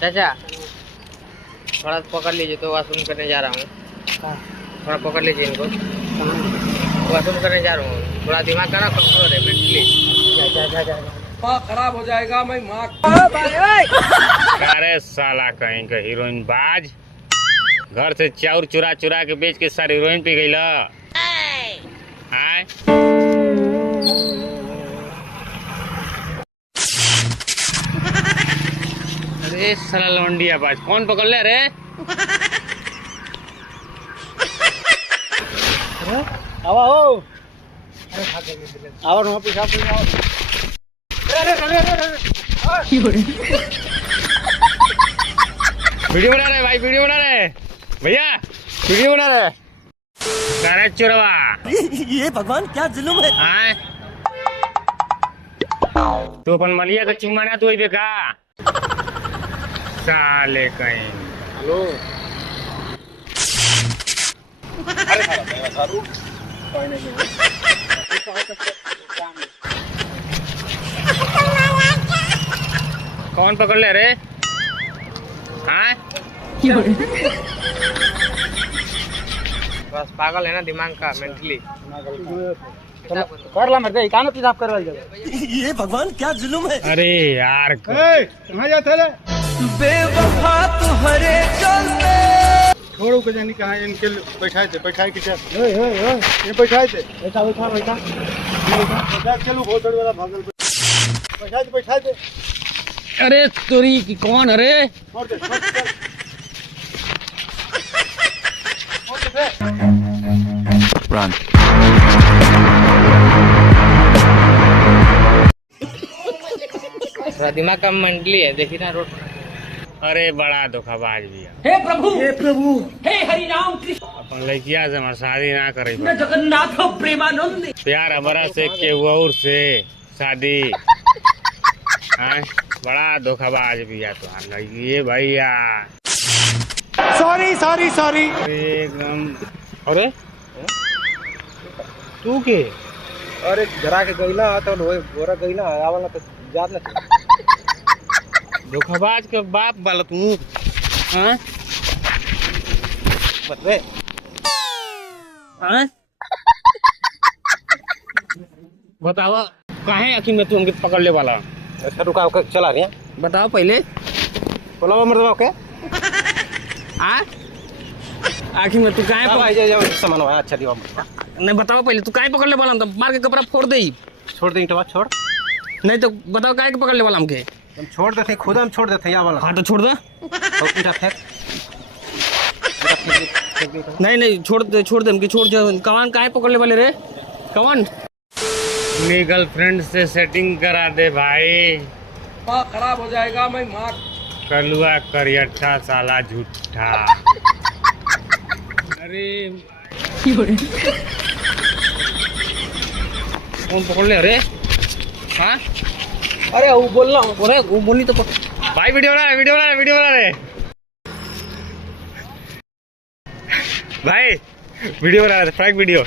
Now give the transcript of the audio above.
चाचा थोड़ा पकड़ लीजिए, तो वॉशरूम करने जा रहा हूँ। थोड़ा पकड़ लीजिए इनको, वॉशरूम करने जा रहा हूँ। थोड़ा दिमाग का ना कमजोर है मेंटली। माँ खराब हो जाएगा। मैं माँ अरे साला कहीं का हीरोइन बाज, घर से चाउर चुरा चुरा के बेच के सारी हीरोइन पी गई। अरे साला लौंडिया बाज, कौन पकड़ ले रे? आवा हो, आवा वहाँ पे साफ आओ। वीडियो बना रहे भाई, वीडियो बना रहे भैया, वीडियो बना रहे। अरे चुरवा, ये भगवान क्या जुल्म है। हाँ तू अपन मलिया का चुमाना तू देखा साले कहीं। हेलो कौन पकड़ ले रे? हाँ बस पागल है ना दिमाग का मेंटली। कर ला मर्दे, कान पे साफ करवा दे। ये भगवान क्या जुल्म है। अरे यार कहाँ जाते रे? बेवफा तुहरे चलते। छोड़ो के जानी कहाँ इनके बैठाए थे, बैठाए के चल। ये बैठाए थे। बैठा बैठा बैठा बैठा चलो, बहुत बड़ी वाला भागल बैठाए थे। अरे तोरी की कौन अरे? छोड़ दे, छोड़ दे, चल। छोड़ दे। थोड़ा दिमाग का मेंटली है, देखिए ना रोड। अरे बड़ा धोखाबाज भी है। हे प्रभु, हे प्रभु, हे हरि राम कृष्ण अपन लड़किया से हमार शादी ना करे, जगन्नाथ प्रेमानंद। प्यार हमारा से केहू और से शादी। हाँ? बड़ा धोखाबाज भी है तो ये भैया। Sorry sorry sorry. एकदम। अरे तू के? अरे जरा के गईला तो गोरा गईला आवला तो जात ना। धोखाबाज के बाप वाला तू। हाँ? बतवे। हाँ? बताओ काहे आखिर में तू हमके पकड़ ले वाला? अच्छा रुका, चला रही है। बताओ पहले। बोला मर्दवा के। हाँ? आखिर में तू काहे सामान आया। अच्छा दिवा नहीं बताओ पहले, तू काहे पकड़ ले वाला? मार के कपड़ा फोड़ दे। छोड़ दे इंटवा, छोड़। नहीं तो बताओ काहे के पकड़ ले वाला हमके? हम छोड़ देते, खुद हम छोड़ देते। या वाला हाँ तो छोड़ दे। इंटा फेंक। नहीं नहीं छोड़ दे, छोड़ दे हमके, छोड़ दे। कौन काहे पकड़ ले वाले रे? कौन? अपनी गर्लफ्रेंड से सेटिंग करा दे भाई। माँ खराब हो जाएगा। मैं माँ कलुआ करियठा साला झूठा। अरे कौन पकड़ ले? अरे हाँ? अरे वो बोल रहा हूँ। अरे वो बोली तो भाई वीडियो बना रहे, वीडियो बना रहे, वीडियो बना रहे भाई, वीडियो बना रहे, फ्रैंक वीडियो।